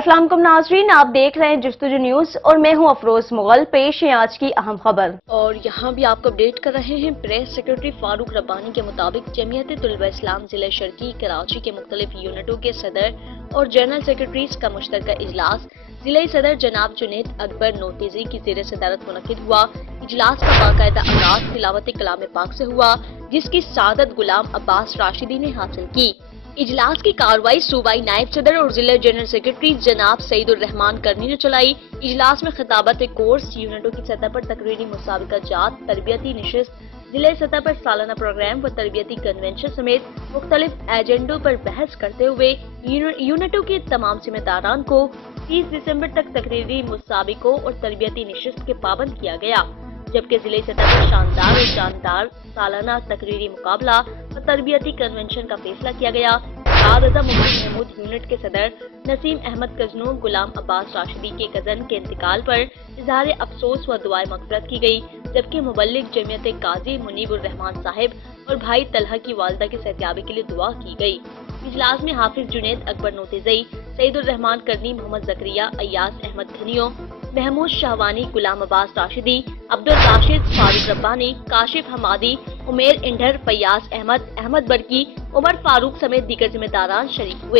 अस्सलाम वालेकुम नाज़रीन, आप देख रहे हैं जस्तुजू न्यूज और मैं हूं अफरोज मुगल। पेश है आज की अहम खबर और यहाँ भी आपको अपडेट कर रहे हैं। प्रेस सेक्रेटरी फारूक रब्बानी के मुताबिक जमीयत तुलबा इस्लाम जिला शर्की कराची के मुख्तलिफ यूनिटों के सदर और जनरल सेक्रेटरीज का मुश्तरका इजलास जिला सदर जनाब जुनैद अकबर नोतीजी की ज़ेर सदारत मुनक्किद हुआ। इजलास का बाकायदा आगाज तिलावत कलाम पाक से हुआ, जिसकी सादत गुलाम अब्बास राशिदी ने हासिल की। इजलास की कार्रवाई सूबाई नायब सदर और जिला जनरल सेक्रेटरी जनाब सईदुर रहमान करनी ने चलाई। इजलास में खिताबत कोर्स, यूनिटों की सतह पर तकरीरी मुसाबिका जात, तरबियती निशिस्त, जिला सतह पर सालाना प्रोग्राम व तरबियती कन्वेंशन समेत मुख्तलिफ एजेंडों पर बहस करते हुए यूनिटों के तमाम जिम्मेदारान को 30 दिसंबर तक तकरीरी मुसाबिकों और तरबियती निशिस्त के पाबंद किया गया, जबकि जिले सतह पर शानदार और जानदार सालाना तकरीरी मुकाबला और तरबियती कन्वेंशन का फैसला किया गया। मुफ्ती महमूद यूनिट के सदर नसीम अहमद कजनू गुलाम अब्बास राशिदी के कजन के इंतकाल पर इजहार अफसोस व दुआए मग़फ़िरत की गई, जबकि मुबल्लिग जमीयत काजी मुनीबुर रहमान साहिब और भाई तलहा की वालदा की सेहतियाबी के लिए दुआ की गई। इजलास में हाफिज जुनैद अकबर नोतीजी, सईदुर रहमान करनी, मोहम्मद जकरिया, अय्यास अहमद खनियो, महमूद शाहवानी, गुलाम अब्बास राशिदी, अब्दुल राशिद, फारूक रब्बानी, काशिफ हमादी, उमेर इंढर, फैयाज अहमद, अहमद बरकी, उमर फारूक समेत दीगर जिम्मेदारान शरीक हुए।